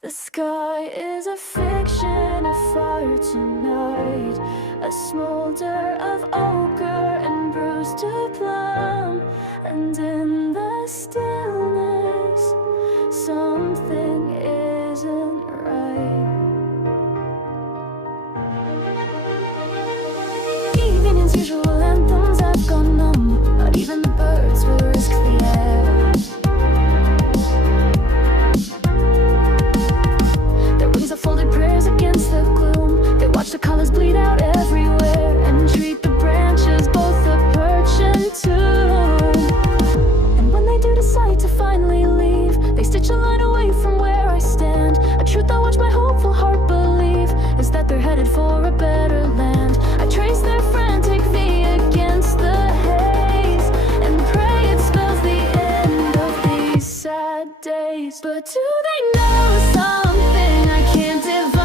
The sky is a fiction, a fire tonight, a smolder of ochre and bruised to plum. And in the stillness, something isn't right. Even as usual anthems have gone numb, not even the birds will risk the air. Folded prayers against the gloom. They watch the colors bleed out everywhere and treat the branches both a perch and tomb. And when they do decide to finally leave, they stitch a line away from where I stand. A truth I watch my hopeful heart believe is that they're headed for a better land. I trace their frantic V against the haze and pray it spells the end of these sad days. But do they know something I can't divine?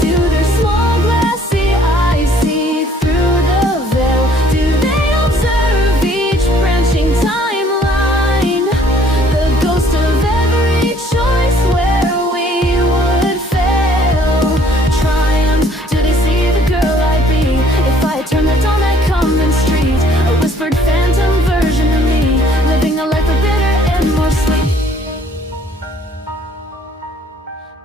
Do their small glassy eyes see through the veil? Do they observe each branching timeline? The ghost of every choice where we would fail. Triumph, do they see the girl I'd be if I had turned left on that common street? A whispered phantom version of me, living a life of bitter and more sweet.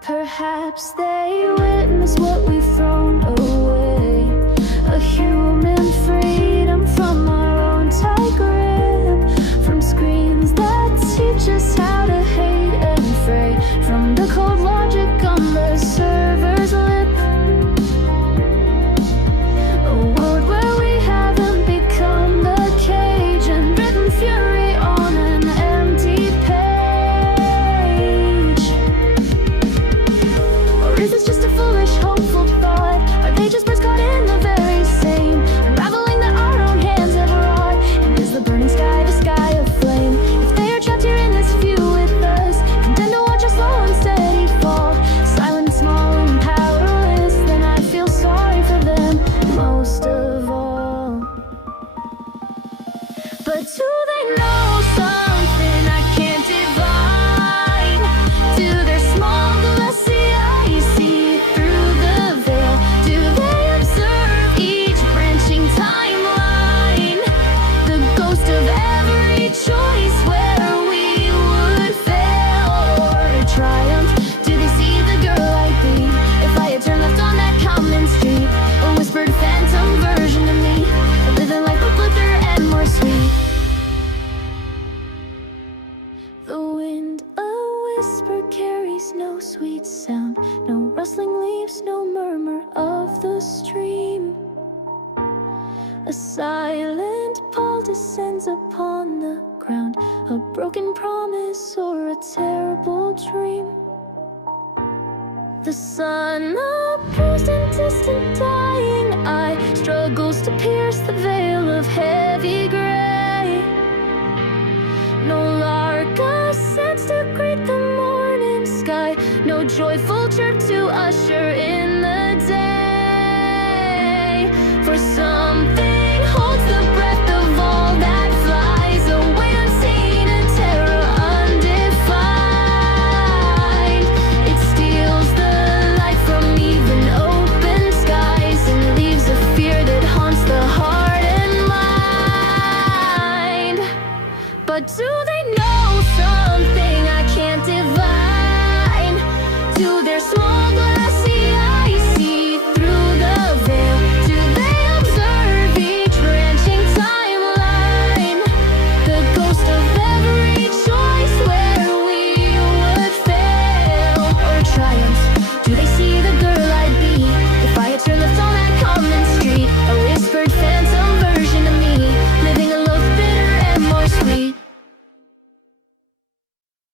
Perhaps they witness what we've thrown away, a human freedom from our own tight grip, from screens that teach us how to hate and fray, from the cold logic on the server's lip. A world where we haven't become the cage and written fury on an empty page. Is this just a foolish, hopeful thought? Are they just birds caught in the very same unraveling that our own hands have wrought? And is the burning sky the sky of flame? If they are trapped here in this view with us, condemned to watch our slow and steady fall, silent, small, and powerless, then I feel sorry for them most of all. But do they know something I can't divine? Do their small glassy eyes see through the veil? Do they observe each branching timeline? The ghost of every choice where we would fail or triumph? Do they see the girl I'd be if I had turned left on that common street? A whispered phantom version of me, living life with glitter and more sweet. The wind, a whisper, carries no sweet sound, no rustling leaves, no murmur of the stream. A silent pall descends upon the ground, a broken promise or a terrible dream. The sun, a bruised and distant dying eye, struggles to pierce the veil of heavy gray. No lark ascends to greet the morning sky, no joyful chirp to usher in the day. For something